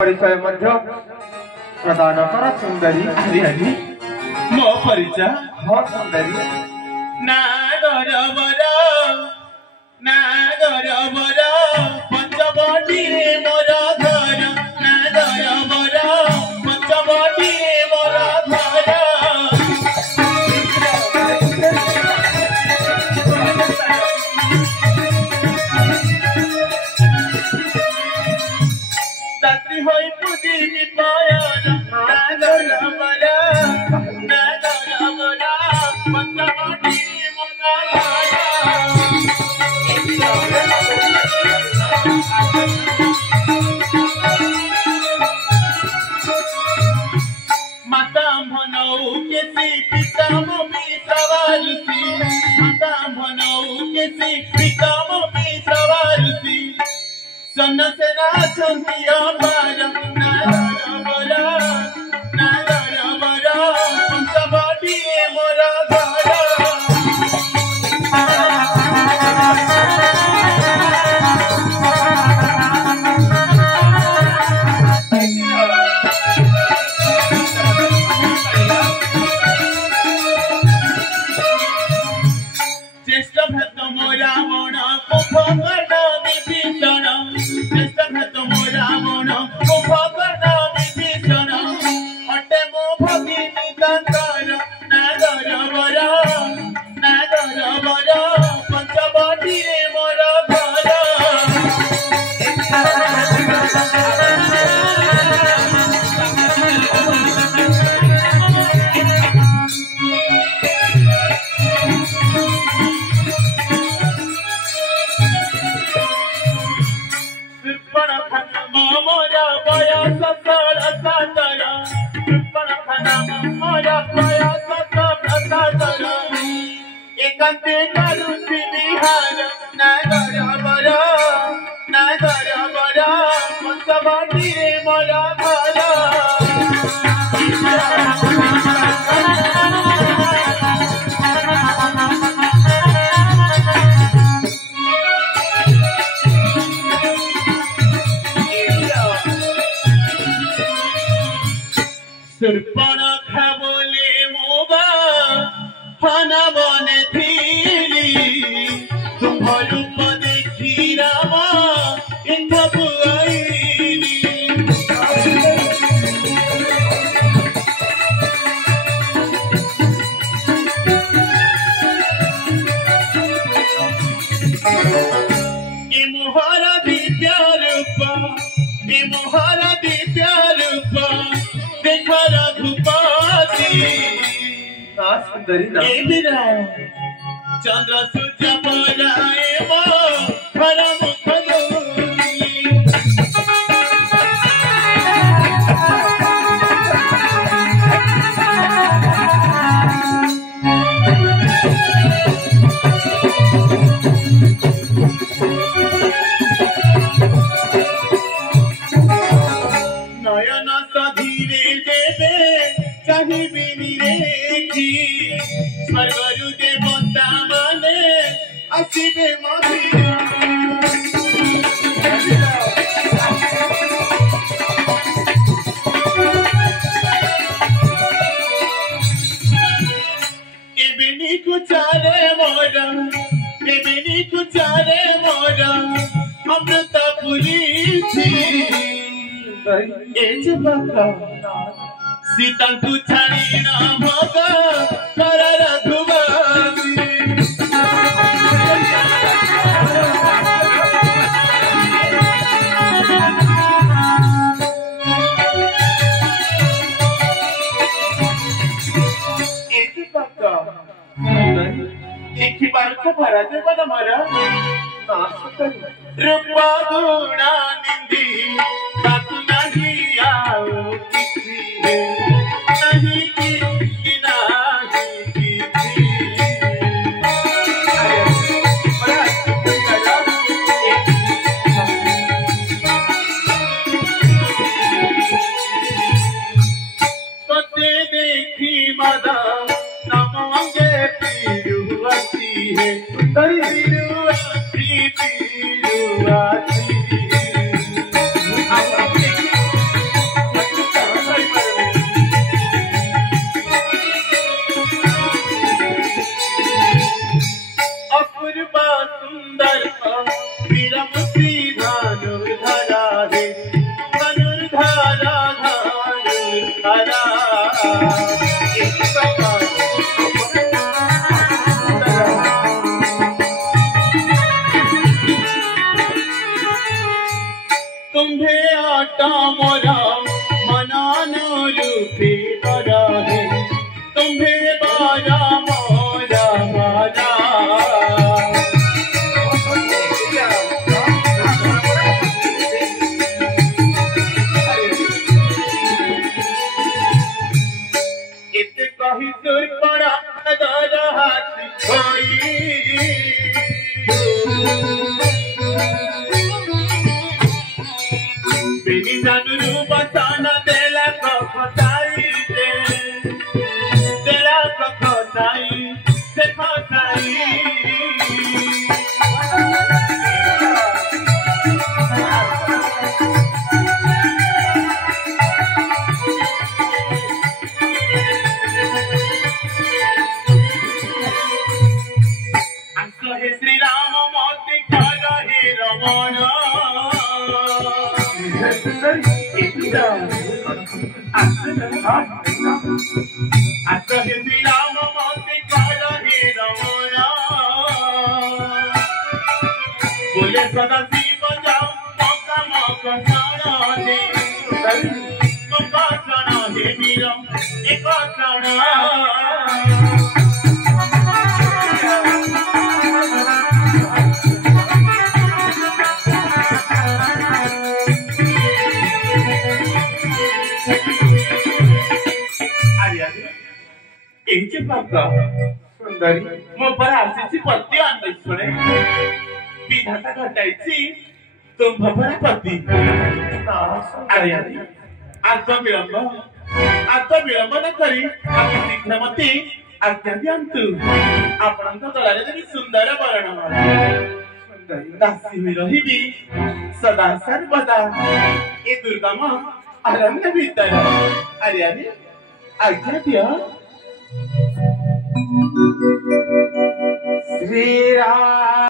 परिचय मध्य प्रदान कर सुंदरी। हरि हरि मो परिचय हाँ सुंदरी। नागर बर पंचवटी मोर घर नागर बर पंचवटी मोर घर साथी होई पूजी पायर नागर बर पंचवटी मोर घर माता मनौ केसी पिता मम्मी सवारुसी माता मनौ केसी पिता मम्मी सवारुसी सन सेना चंदिया बार नागर बर पंचवटी मोर घर ज्येष्ठ भक्त मोरा मण कुंभकर्ण विभीषण ज्येष्ठ भक्त मोरा मण कुंभकर्ण विभीषण अटे मो भगिनी कंकर नागर बर पंचवटी मोर घर मोरा बयस 16-17 मोरा बयस 17 एकांते करुछि विहार नागर बर पंचवटी मोर घर सुर्पणखा बोले मोगा हना बने थीली तुम रूप देखी रामा इंद्र आईली ए मोहरा दिव्य रूप देख रघुपति सुंदरी ना चंद्र सूर्य पराए मो घर मुख नयन सधीरे देवे चाहिबिनी रेखी स्वर्गरु देवता माने आसिबे मधुर एबिनी कुचारे मोर अमृत पुरी सीता तू छाड़ी न भोग कर रघुवंशी देखी बार भराचे बन मरा रूप गुणा निंदी बात नहीं आओ किसी नहीं की नहीं की देखी मदा नमोंगे पीरुआती है पीरुआती बट मोरा मनानो रूपी रहे तुम्हें बारा मोरा बारा इत कही सुर पड़ा दर हाथ होई बिनी जानू बताना देला कखताई देला कखताई से खताई हे श्री राम मोती कर हे रमण आस हे श्री राम मोती कर हे रमण बोले सदा शिव जाओ मौका मौका क्षण दे मौका क्षण हे वीर एक क्षण सुंदरी मग बरं आरतीची पत्ती आणलीस म्हणे विधाता घटायची तुम्हा बरं पत्ती अरे आता विळंब न करी आम्ही शीघ्रमती आज्ञा आणतो आपण तळाले सुंदर वर्ण दासी रहिबी सदा सर्वदा ए दुर्गा माँ अरण्य भीतर अरे आज्ञा दिया श्री राम।